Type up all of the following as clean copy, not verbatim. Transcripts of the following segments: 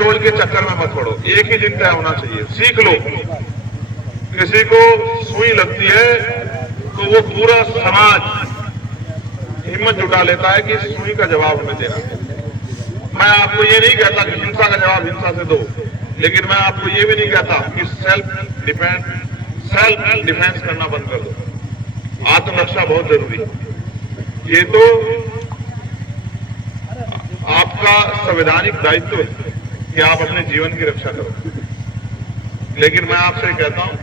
Role के चक्कर में मत पड़ो, एक ही दिन तय होना चाहिए, सीख लो। किसी को सुई लगती है तो वो पूरा समाज हिम्मत जुटा लेता है कि सुई का जवाब हमें देना है। मैं आपको ये नहीं कहता कि हिंसा का जवाब हिंसा से दो, लेकिन मैं आपको ये भी नहीं कहता कि सेल्फ डिफेंस करना बंद कर दो। आत्मरक्षा बहुत जरूरी है। ये तो आपका संवैधानिक दायित्व है कि आप अपने जीवन की रक्षा करो, लेकिन मैं आपसे कहता हूं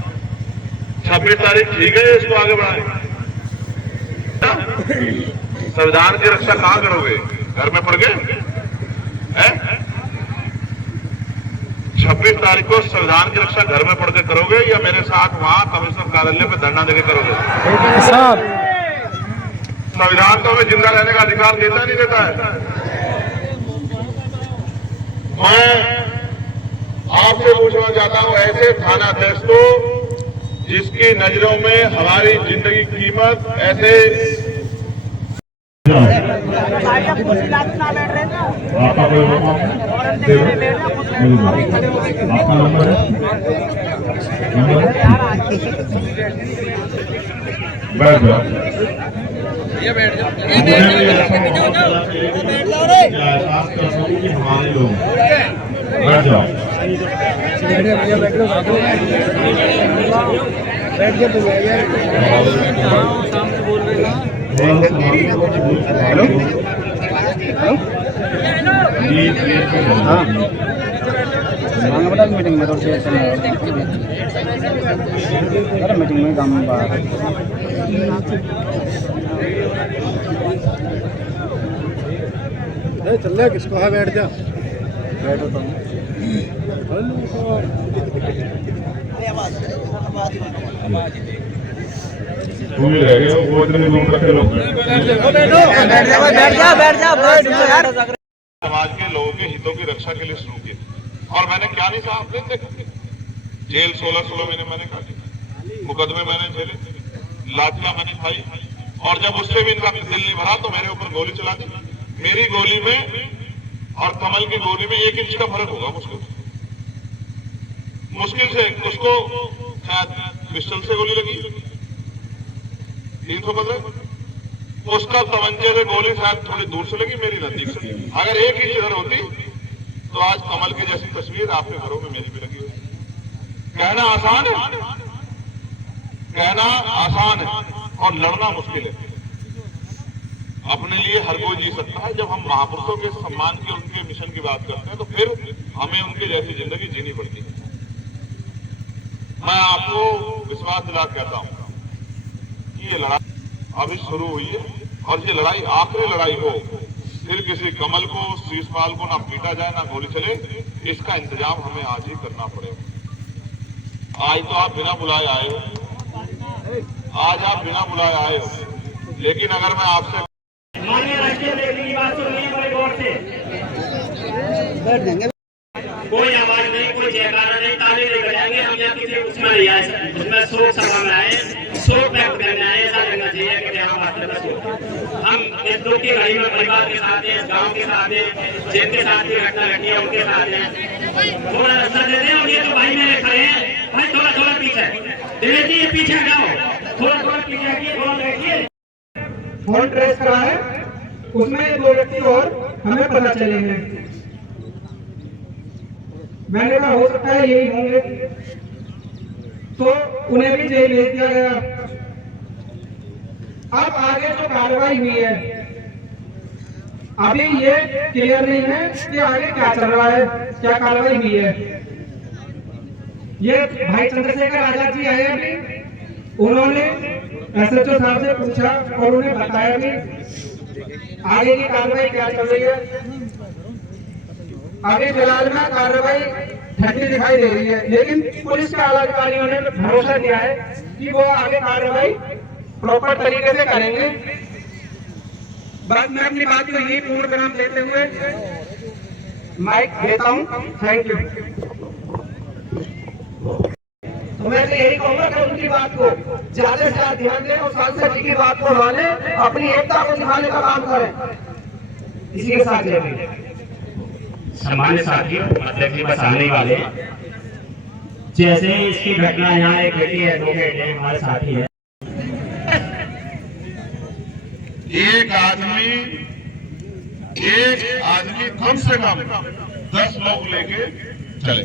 26 तारीख ठीक है, इसको आगे बढ़ाएं। संविधान की रक्षा कहां करोगे? घर में पड़ गए? 26 तारीख को संविधान की रक्षा घर में पढ़ के करोगे या मेरे साथ वहां कमिश्नर कार्यालय में धरना देके करोगे? संविधान तो हमें जिंदा रहने का अधिकार देता नहीं देता है। मैं आपसे पूछना चाहता हूं, ऐसे थानाध्यक्ष को जिसकी नजरों में हमारी जिंदगी की कीमत ऐसे आपका नंबर है, बैठ जाओ, एहसास कर सकूं कि हमारे लोग, बैठ जाओ, बैठ गया तो हेलो हाँ बता मीटिंग में थोड़ी सी अरे मीटिंग में काम बाहर चल रहा किसको है, बैठ जा, बैठो तुम। समाज के लोगों के हितों की रक्षा के लिए शुरू किया। और मैंने क्या नहीं कहा, आपने देखा जेल 16 महीने मैंने काटी, मुकदमे मैंने झेले, लाठियां मैंने खाई, और जब उससे भी इनका दिल नहीं भरा तो मेरे ऊपर गोली चला दी। मेरी गोली में और कमल की गोली में 1 इंच का फर्क होगा मुश्किल से। उसको शायद पिस्टल से गोली लगी 315, उसका तमंचे से गोली शायद थोड़ी दूर से लगी, मेरी नजदीक से। अगर 1 इंच इधर होती तो आज कमल की जैसी तस्वीर आपके घरों में मेरी भी लगी हुई। कहना आसान है, कहना आसान है और लड़ना मुश्किल है। अपने लिए हर कोई जी सकता है। जब हम महापुरुषों के सम्मान की, उनके मिशन की बात करते हैं तो फिर हमें उनकी जैसी जिंदगी जीनी पड़ती है। मैं आपको विश्वास दिला कहता हूं कि ये लड़ाई अभी शुरू हुई है और ये लड़ाई आखिरी लड़ाई हो, फिर किसी कमल को, शीशपाल को ना पीटा जाए ना गोली चले, इसका इंतजाम हमें आज ही करना पड़ेगा। आज तो आप बिना बुलाए आए हो, आज आप बिना बुलाए आए हो, लेकिन अगर मैं आपसे माननीय राष्ट्रीय अध्यक्ष की बात सुनिए बड़े गौर से। कोई आवाज नहीं, कोई जयकारा नहीं, ताली नहीं बजाएंगे। हम यहाँ किसी उसमें नहीं आए, उसमें शोक सभा में आए, शोक व्यक्त करने आए। ऐसा लगना चाहिए कि यहाँ बात करना शोक। हम इस दुख की घड़ी में परिवार के साथ हैं, इस गाँव के साथ हैं, जिनके साथ भी घटना घटी है उनके साथ हैं। थोड़ा रास्ता दे दें। और ये जो भाई मेरे खड़े हैं, भाई थोड़ा थोड़ा पीछे दिनेश जी, पीछे हटाओ, थोड़ा थोड़ा पीछे हटिए, थोड़ा बैठिए। फोन ट्रेस करा है, उसमें 2 व्यक्ति और हमें पता चलेंगे। मैंने कहा हो सकता है यही होंगे, तो उन्हें भी जेल भेज दिया गया। अब आगे जो कार्रवाई हुई है, अभी ये क्लियर नहीं है कि आगे क्या चल रहा है, क्या कार्रवाई हुई है। ये भाई चंद्रशेखर आजाद जी आए अभी, उन्होंने एसएचओ साहब से पूछा और उन्हें बताया भी आगे की कार्रवाई क्या चल रही है। अभी फिलहाल में कार्रवाई ठंडी दिखाई दे रही है, लेकिन पुलिस के आला अधिकारियों ने भरोसा दिया है कि वो आगे कार्रवाई प्रॉपर तरीके से करेंगे। बस मैं अपनी बात को यही पूर्ण विराम देते हुए माइक देता हूं। Thank you. तो मैं यही कहूंगा कि उनकी बात को ज्यादा से ज्यादा ध्यान दें और सांसद जी की बात को माने, अपनी एकता को दिखाने का काम करें। इसी के साथ सम्मानित साथी मतलब कि बसाने वाले, जैसे इसकी घटना यहाँ एक बेटी एडवोकेट है हमारे साथी है। एक आदमी कम से कम 10 लोग लेके चले,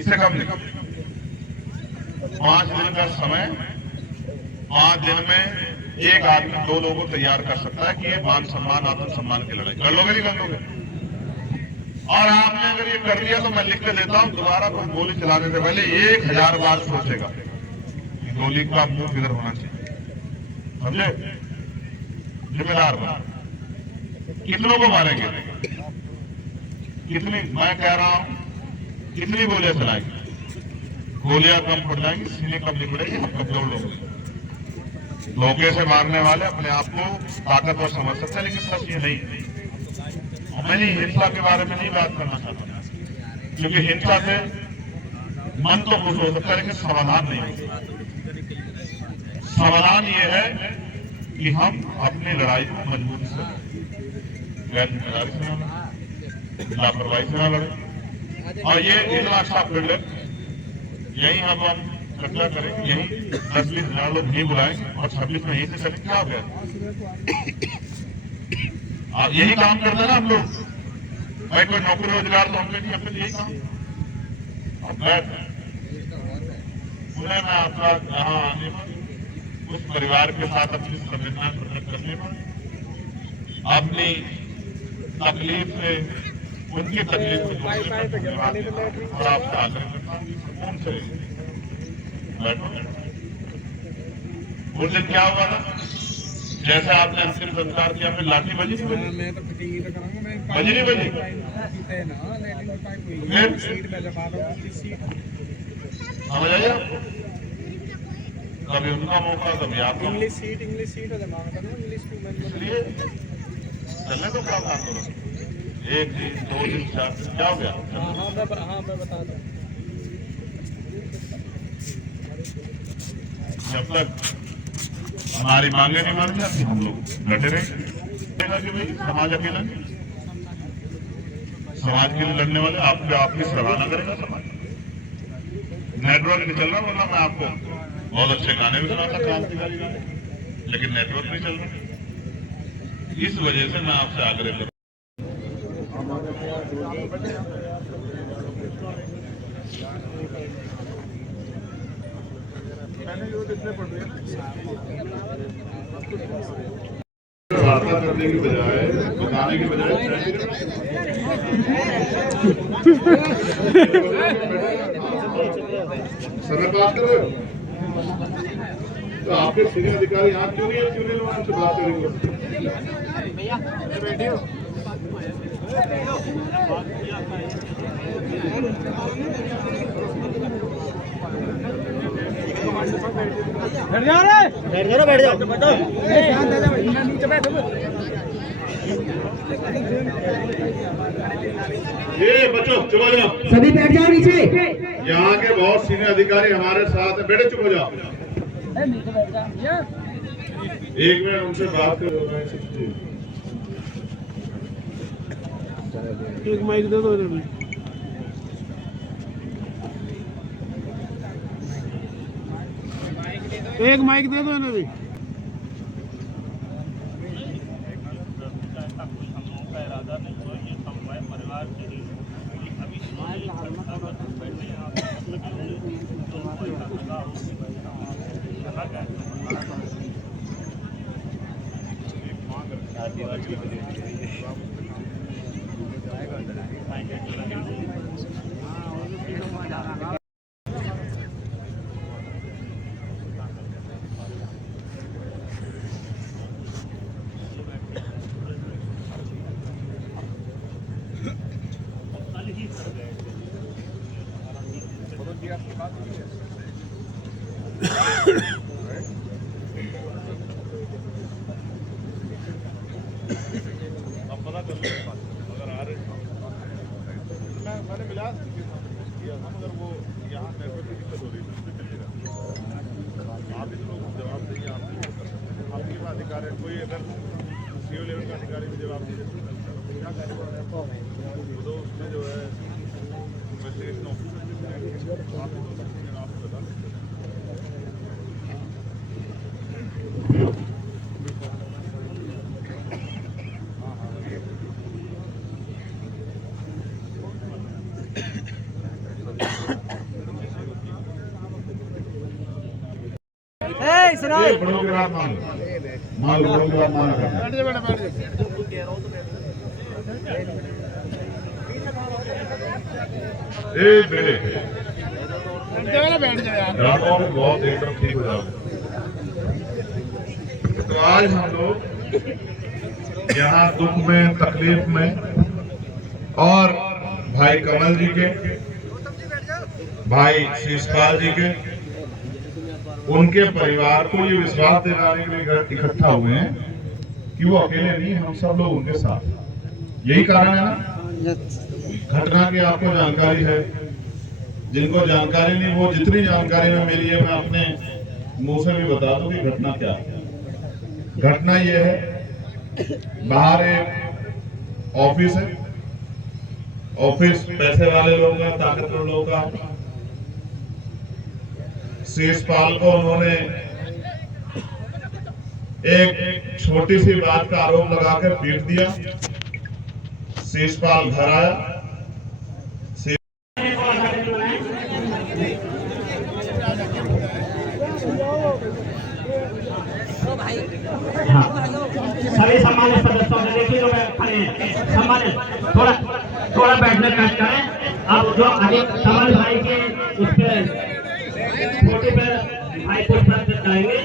इससे कम नहीं। 5 दिन का समय, 5 दिन में एक आदमी 2 लोगों को तैयार कर सकता है कि ये मान सम्मान आत्म सम्मान की लड़ाई कर लोगे नहीं कर लोगे। और आपने अगर ये कर दिया तो मैं लिख के देता हूं, दोबारा कोई गोली चलाने से पहले 1000 बार सोचेगा कि गोली का मुंह किधर होना चाहिए, समझे? जिम्मेदार बना। कितनों को मारेंगे, कितनी, मैं कह रहा हूं कितनी गोलियां चलाएंगे, गोलियां कम पड़ जाएंगी, सीने कम नहीं पड़ेगी, हम कमजोर लोग हैं। धोखे से मारने वाले अपने आप को ताकतवर समझ सकते हैं, लेकिन सच ये नहीं। मैंने हिंसा के बारे में नहीं बात करना चाहता, क्योंकि हिंसा से मन तो खुश हो सकता है लेकिन समाधान नहीं हो सकता। समाधान ये है कि हम अपनी लड़ाई को मजबूती से, गैर जिम्मेदारी से ना लड़ें, लापरवाही से ना लड़ें। और ये इतना अच्छा फील्ड है, यही हम चर्चा करें, यही 10-20 हजार लोग नहीं बुलाएंगे और 26 में यहीं से चलेंगे। क्या हो गया? आप यही काम करते हैं ना हम लोग भाई, कोई नौकरी रोजगार तो हमने नहीं, अपने यही काम। अब मैं पुणे में आपका यहाँ आने पर उस परिवार के साथ अपनी संवेदना प्रकट करने पर, अपनी तकलीफ से, उनकी तकलीफ को और आपसे आग्रह करता हूँ सुकून से बैठो। उस दिन क्या हुआ था, जैसे आपने अंतिम संस्कार किया, फिर लाठी बजी नहीं बजी? बजी नहीं बजी? समझ आइए, कभी उनका मौका, कभी आपका। इंग्लिश सीट इसलिए चलने को क्या बात हो, 1 दिन 2 दिन 4 दिन क्या हो गया? मैं बता दूं, जब तक हमारी मांगे नहीं मान जाती हम लोग डटे रहेंगे कि भाई समाज अकेला नहीं, समाज के लिए लड़ने वाले आपकी सराहना करेगा समाज। नेटवर्क नहीं चल रहा, वरना मैं आपको बहुत अच्छे गाने भी सुनाता, क्रांतिकारी गाने, लेकिन नेटवर्क नहीं चल रहा। इस वजह से मैं आपसे आग्रह कर वार्ता करने की बजाय, बताने की बजाय सर बात कर रहे हो, तो आपके सीनियर अधिकारी यहाँ क्यों नहीं उनसे बात करेंगे? बैठ जाओ नीचे बैठो। ये बच्चों चुप हो जाओ, सभी बैठ जाओ नीचे। यहाँ के बहुत सीनियर अधिकारी हमारे साथ हैं, बेटे चुप हो जाओ। एक मिनट उनसे बात करो। एक माइक दे दो। एक माइक दे दो इन्हें भी। अब पता कर लो अगर आ रहे मैंने मिला किया था, मगर वो यहाँ नेटवर्क की दिक्कत हो रही थी, उसमें चलेगा। आप ही लोग जवाब देंगे, आपके पास अधिकार है, कोई अगर सीओ लेवल का अधिकारी भी जवाब दे ये बड़ों के बाद मांग बड़ों के बाद माना करना। ए बेटे रातों में बहुत एकदम ठीक हो जाओगे। तो आज हम लोग यहाँ दुख में तकलीफ में और भाई कमल जी के भाई शीशपाल जी के उनके परिवार को ये विश्वास दिलाने के लिए इकट्ठा हुए हैं कि वो अकेले नहीं, हम सब लोग उनके साथ। यही कारण है ना, घटना की आपको जानकारी है। जिनको जानकारी नहीं, वो जितनी जानकारी में मिली है मैं अपने मुंह से भी बता दूं कि घटना क्या है। घटना ये है, बाहर एक ऑफिस है, ऑफिस पैसे वाले लोग का, ताकतवर लोग का। शीशपाल को उन्होंने एक छोटी सी बात का आरोप लगाकर पीट दिया। शीशपाल घर आया, सभी सम्मानित सदस्यों ने देखिए जो खड़े हैं, सम्मानित थोड़ा बैठने का करें। अब जो अभी कमल भाई के उसके छोटे पर भाई को कराएंगे,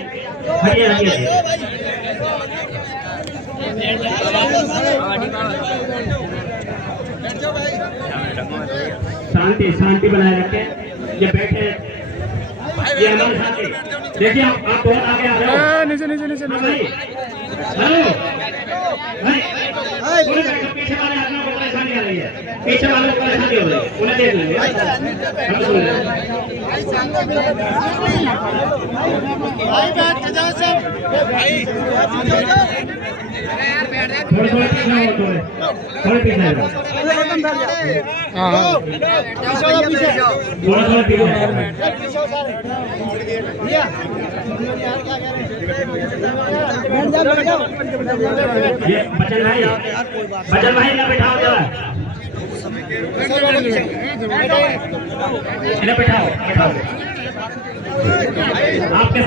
शांति शांति बनाए रखें। ये बैठे, ये हमारे शांति। देखिए आप बहुत आगे आ रहे हो। नीचे नीचे नीचे हेलो पीछे वाले आदमी को परेशानी आ रही है, पीछे वालों को परेशानी हो रही है, उन्हें देख लेंगे। हम सुन रहे थोड़े थोड़े पीछे थोड़े पीछे बचन भाई ना बैठाओ जरा, इन्हें बैठाओ आपके